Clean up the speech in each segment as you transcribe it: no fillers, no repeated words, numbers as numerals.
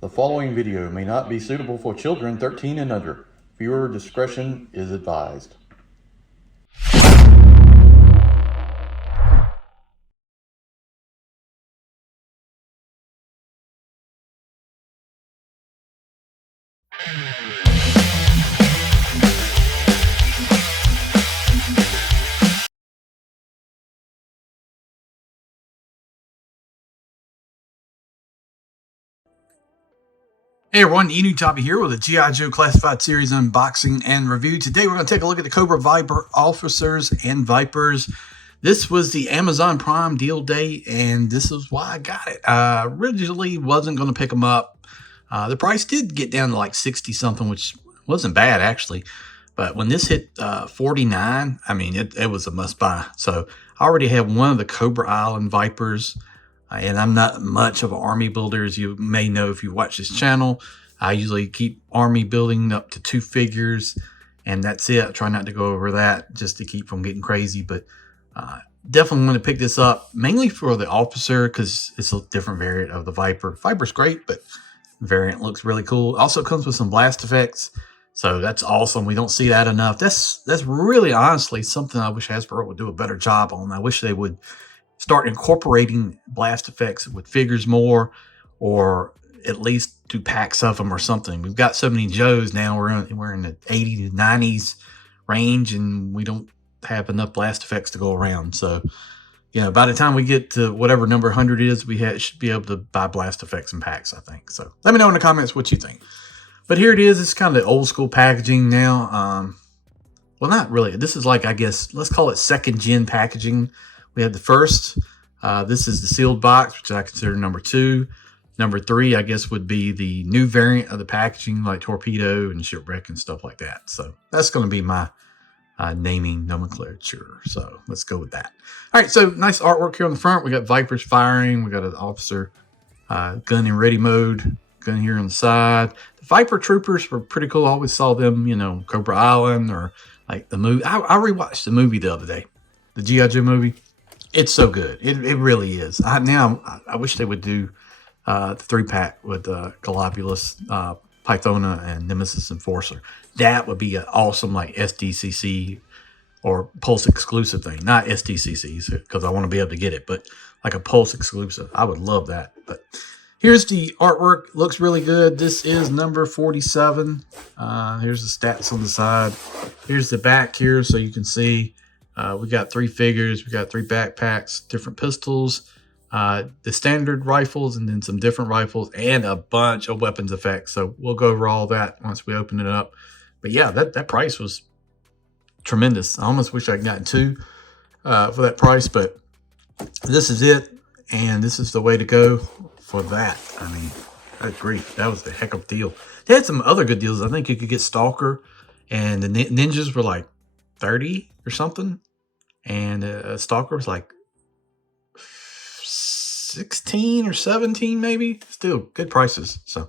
The following video may not be suitable for children 13 and under. Viewer discretion is advised. Hey everyone, Enewtabie here with a G.I. Joe Classified Series unboxing and review. Today we're going to take a look at the Cobra Viper officers and Vipers. This was the Amazon Prime deal day, and this is why I got it. Originally wasn't going to pick them up. The price did get down to like 60 something, which wasn't bad actually. But when this hit 49, I mean, it was a must buy. So I already have one of the Cobra Island Vipers. And I'm not much of an army builder, as you may know if you watch this channel. I usually keep army building up to 2 figures, and that's it. I try not to go over that just to keep from getting crazy, but definitely want to pick this up, mainly for the officer, because it's a different variant of the Viper. Viper's great, but the variant looks really cool. It also comes with some blast effects, so that's awesome. We don't see that enough. That's really, honestly, something I wish Hasbro would do a better job on. I wish they would start incorporating blast effects with figures more, or at least do packs of them or something. We've got so many Joes now. We're in the 80s to 90s range, and we don't have enough blast effects to go around. So, you know, by the time we get to whatever number 100 is, we should be able to buy blast effects in packs, I think. So let me know in the comments what you think. But here it is. It's kind of the old school packaging now. Well, not really. This is like, I guess, let's call it second gen packaging. We had the first. This is the sealed box, which I consider number 2. Number 3, I guess, would be the new variant of the packaging, like torpedo and shipwreck and stuff like that. So that's going to be my naming nomenclature. So let's go with that. All right, so nice artwork here on the front. We got Vipers firing. We got an officer gun in ready mode. Gun here on the side. The Viper troopers were pretty cool. I always saw them, you know, Cobra Island or like the movie. I rewatched the movie the other day, the G.I. Joe movie. It's so good. It really is. I wish they would do the 3-pack with Galopulus, Pythona, and Nemesis Enforcer. That would be an awesome like SDCC or Pulse exclusive thing. Not SDCCs because I want to be able to get it, but like a Pulse exclusive. I would love that. But here's the artwork. Looks really good. This is number 47. Here's the stats on the side. Here's the back here so you can see. We got 3 figures, we got 3 backpacks, different pistols, the standard rifles, and then some different rifles, and a bunch of weapons effects. So we'll go over all that once we open it up. But yeah, that price was tremendous. I almost wish I'd gotten 2 for that price, but this is it, and this is the way to go for that. I mean, I agree. That was a heck of a deal. They had some other good deals. I think you could get Stalker, and the ninjas were like 30 or something. And a Stalker was like 16 or 17 maybe. Still good prices. So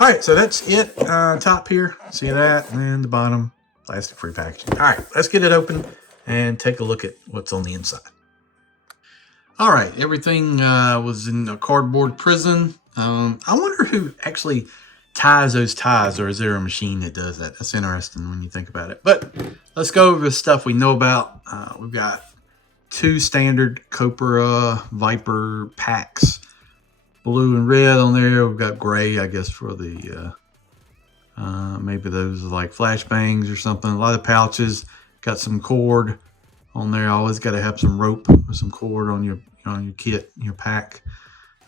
all right, so that's it. Top here, see that, and then the bottom, plastic free packaging. All right, let's get it open and take a look at what's on the inside. All right, everything was in a cardboard prison. I wonder who actually ties those ties, or is there a machine that does that? That's interesting when you think about it. But let's go over the stuff we know about. We've got 2 standard Cobra Viper packs, blue and red on there. We've got gray, I guess, for the maybe those are like flashbangs or something. A lot of pouches. Got some cord on there. Always got to have some rope or some cord on your kit, your pack.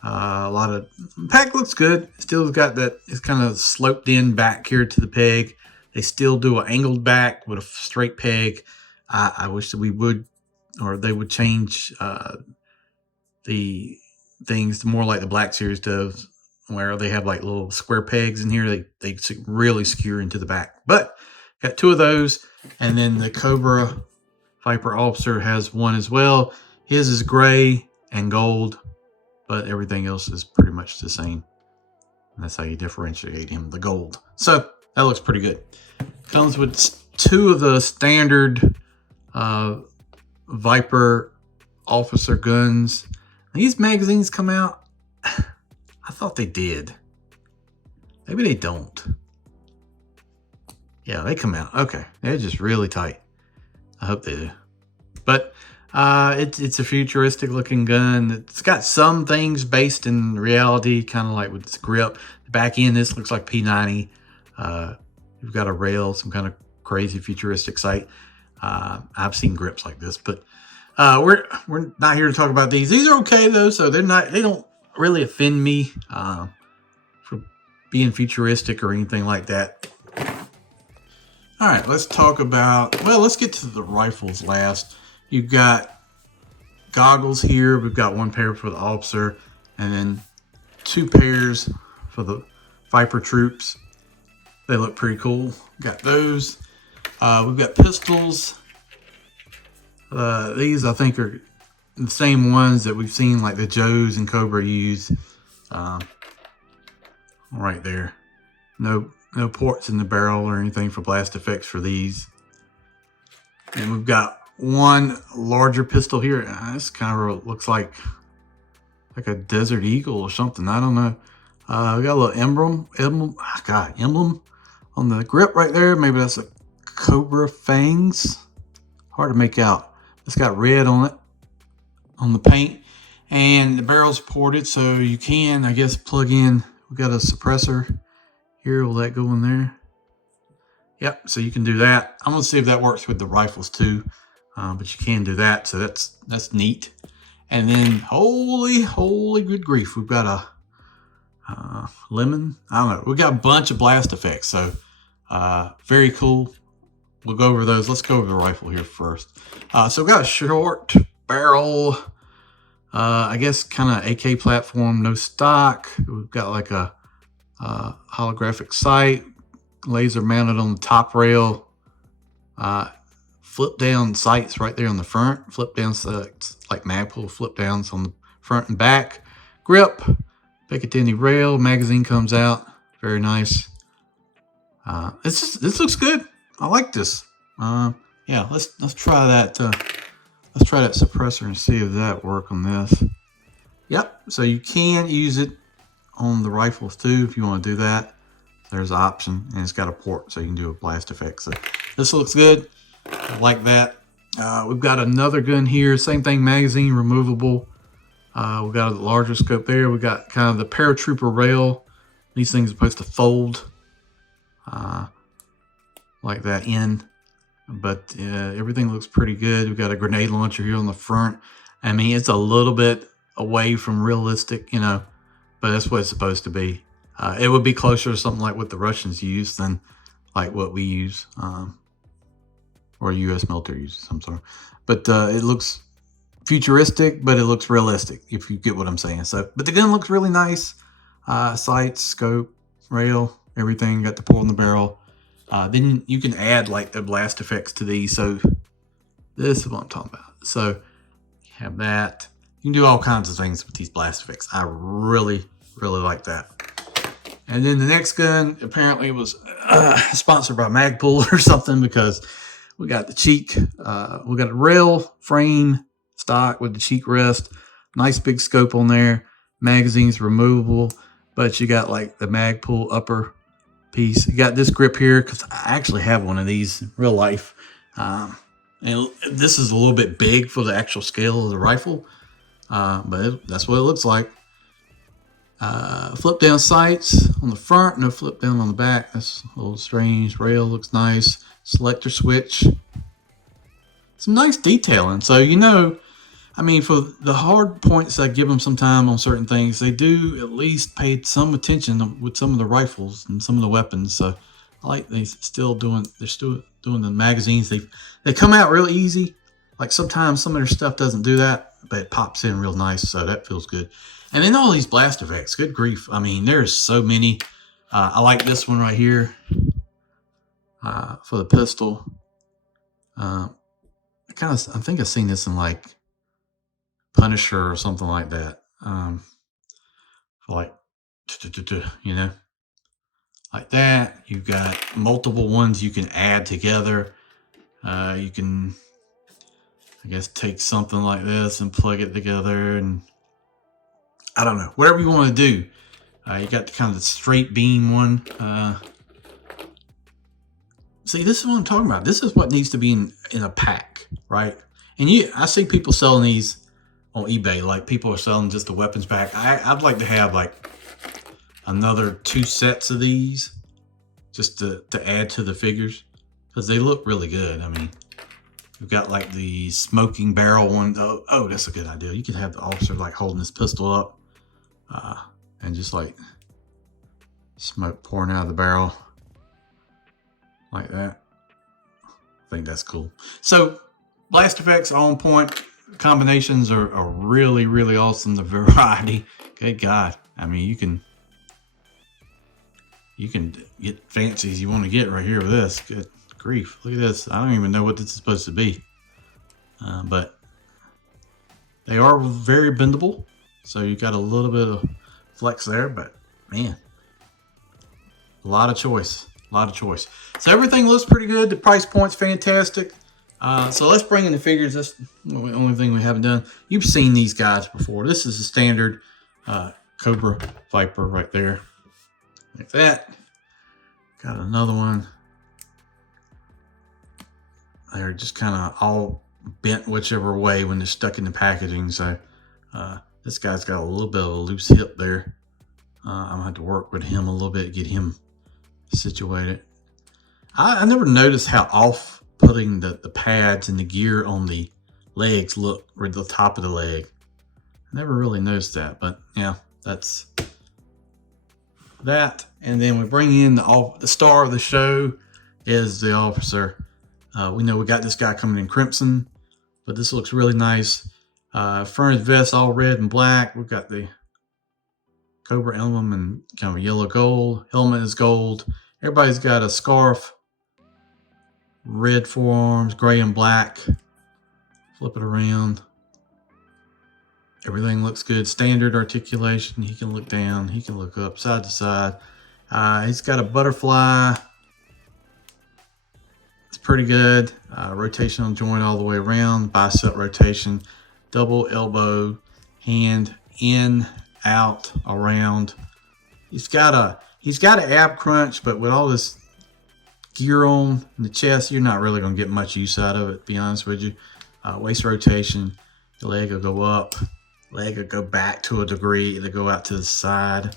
A lot of pack looks good. Still got that. It's kind of sloped in back here to the peg. They still do an angled back with a straight peg. I wish that we would, or they would change the things to more like the Black Series does, where they have like little square pegs in here. They really secure into the back. But got 2 of those, and then the Cobra Viper Officer has 1 as well. His is gray and gold, but everything else is pretty much the same. And that's how you differentiate him, the gold. So that looks pretty good. Comes with 2 of the standard Viper officer guns. These magazines come out, I thought they did. Maybe they don't. Yeah, they come out. Okay, they're just really tight. I hope they do. But it's a futuristic looking gun. It's got some things based in reality, kind of like with its grip. The back end, this looks like P90. You've got a rail, some kind of crazy futuristic sight. I've seen grips like this, but we're not here to talk about these. These are okay though, so they don't really offend me for being futuristic or anything like that. All right, let's talk about, well, let's get to the rifles last. You've got goggles here. We've got one pair for the officer and then 2 pairs for the Viper troops. They look pretty cool. Got those. We've got pistols. These I think are the same ones that we've seen like the Joes and Cobra use. Right there. No ports in the barrel or anything for blast effects for these. And we've got one larger pistol here. This kind of looks like a Desert Eagle or something. I don't know. We got a little emblem on the grip right there. Maybe that's a Cobra fangs. Hard to make out. It's got red on it, on the paint. And the barrel's ported, so you can, I guess, plug in. We've got a suppressor here. Will that go in there? Yep, so you can do that. I'm gonna see if that works with the rifles too. But you can do that, so that's neat. And then, holy good grief, we've got a lemon. I don't know. We got a bunch of blast effects, so very cool. We'll go over those. Let's go over the rifle here first. So we've got a short barrel, I guess kind of AK platform, no stock. We've got like a holographic sight, laser mounted on the top rail. Flip down sights right there on the front. Flip down sights like Magpul flip downs on the front and back. Grip, Picatinny rail. Magazine comes out. Very nice. This looks good. I like this. Yeah, let's try that. Let's try that suppressor and see if that work on this. Yep. So you can use it on the rifles too if you want to do that. There's an option, and it's got a port, so you can do a blast effect. So this looks good. I like that. We've got another gun here. Same thing, magazine removable. We've got a larger scope there. We've got kind of the paratrooper rail. These things are supposed to fold like that in. But everything looks pretty good. We've got a grenade launcher here on the front. I mean, it's a little bit away from realistic, you know, but that's what it's supposed to be. It would be closer to something like what the Russians use than like what we use. Or U.S. military uses some sort. But it looks futuristic, but it looks realistic, if you get what I'm saying. So, but the gun looks really nice. Sights, scope, rail, everything. Got the pull in the barrel. Then you can add like the blast effects to these. So this is what I'm talking about. So you have that. You can do all kinds of things with these blast effects. I really like that. And then the next gun apparently was sponsored by Magpul or something, because we got the cheek. We got a rail frame stock with the cheek rest. Nice big scope on there. Magazine's removable, but you got like the Magpul upper piece. You got this grip here, because I actually have one of these in real life. And this is a little bit big for the actual scale of the rifle, but that's what it looks like. Flip down sights on the front, no flip down on the back. That's a little strange. Rail looks nice. Selector switch. Some nice detailing. So, you know, I mean, for the hard points I give them some time on certain things, they do at least pay some attention with some of the rifles and some of the weapons. So I like they're still doing the magazines. They come out real easy. Like sometimes some of their stuff doesn't do that, but it pops in real nice. So that feels good. And then all these blast effects, good grief. I mean, there's so many. I like this one right here for the pistol. I think I've seen this in like Punisher or something like that. Like, you know, like that. You've got multiple ones you can add together. You can, I guess, take something like this and plug it together, and I don't know, whatever you want to do. You got the kind of the straight beam one. See, this is what I'm talking about. This is what needs to be in a pack, right? And I see people selling these on eBay. Like, people are selling just the weapons pack. I'd like to have like another 2 sets of these just to add to the figures, because they look really good. I mean, we've got like the smoking barrel one. Oh, that's a good idea. You could have the officer like holding his pistol up and just like smoke pouring out of the barrel like that. I think that's cool. So blast effects on point. Combinations are really, really awesome. The variety, good God. I mean, you can get fancy as you want to get right here with this. Good grief. Look at this. I don't even know what this is supposed to be. But they are very bendable. So you got a little bit of flex there, but man, a lot of choice. A lot of choice. So everything looks pretty good. The price point's fantastic. So let's bring in the figures. That's the only thing we haven't done. You've seen these guys before. This is a standard Cobra Viper right there. Like that. Got another one. They're just kind of all bent whichever way when they're stuck in the packaging. So this guy's got a little bit of a loose hip there. I'm going to have to work with him a little bit, get him situated. I never noticed how off-putting the pads and the gear on the legs look, or the top of the leg. I never really noticed that, but yeah, that's that. And then we bring in the star of the show is the officer. We know we got this guy coming in crimson, but this looks really nice. Front vest all red and black. We've got the Cobra emblem and kind of yellow gold. Helmet is gold. Everybody's got a scarf. Red forearms, gray and black. Flip it around. Everything looks good. Standard articulation. He can look down. He can look up, side to side. He's got a butterfly. It's pretty good. Rotational joint all the way around. Bicep rotation. Double elbow. Hand in, out, around. He's got an ab crunch, but with all this gear on in the chest, you're not really going to get much use out of it, to be honest with you. Waist rotation. The leg will go up. Leg will go back to a degree. It'll go out to the side.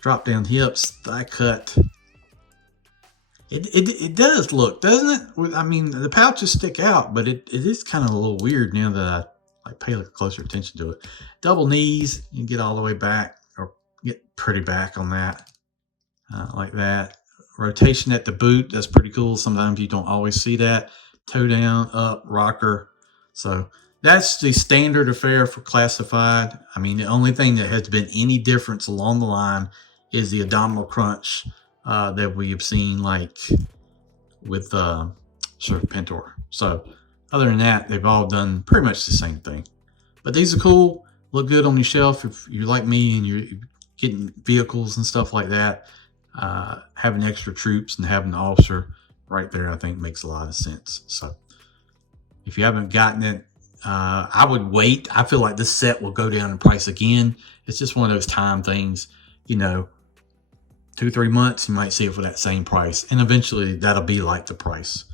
Drop down hips. Thigh cut. It does look, doesn't it? I mean, the pouches stick out, but it is kind of a little weird now that I pay a closer attention to it. Double knees. You can get all the way back, or get pretty back on that. Like that. Rotation at the boot. That's pretty cool. Sometimes you don't always see that. Toe down, up, rocker. So that's the standard affair for classified. I mean, the only thing that has been any difference along the line is the abdominal crunch that we have seen, like with Serpentor. So other than that, they've all done pretty much the same thing. But these are cool. Look good on your shelf if you're like me and you're getting vehicles and stuff like that. Having extra troops and having the officer right there, I think makes a lot of sense. So if you haven't gotten it, I would wait. I feel like this set will go down in price again. It's just one of those time things, you know, 2-3 months, you might see it for that same price. And eventually that'll be like the price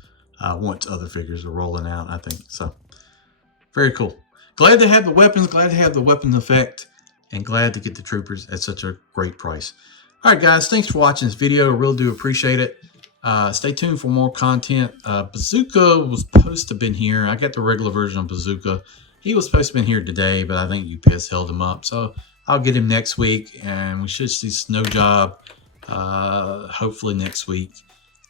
once other figures are rolling out, I think. So very cool. Glad to have the weapons, glad to have the weapon effect, and glad to get the troopers at such a great price. All right, guys, thanks for watching this video. I really do appreciate it. Stay tuned for more content. Bazooka was supposed to have been here. I got the regular version of Bazooka. He was supposed to have been here today, but I think UPS held him up. So I'll get him next week, and we should see Snow Job hopefully next week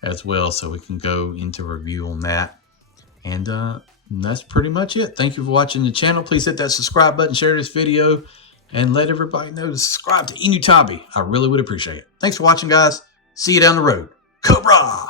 as well, so we can go into review on that. And that's pretty much it. Thank you for watching the channel. Please hit that subscribe button, share this video, and let everybody know to subscribe to Enewtabie. I really would appreciate it. Thanks for watching, guys. See you down the road. Cobra!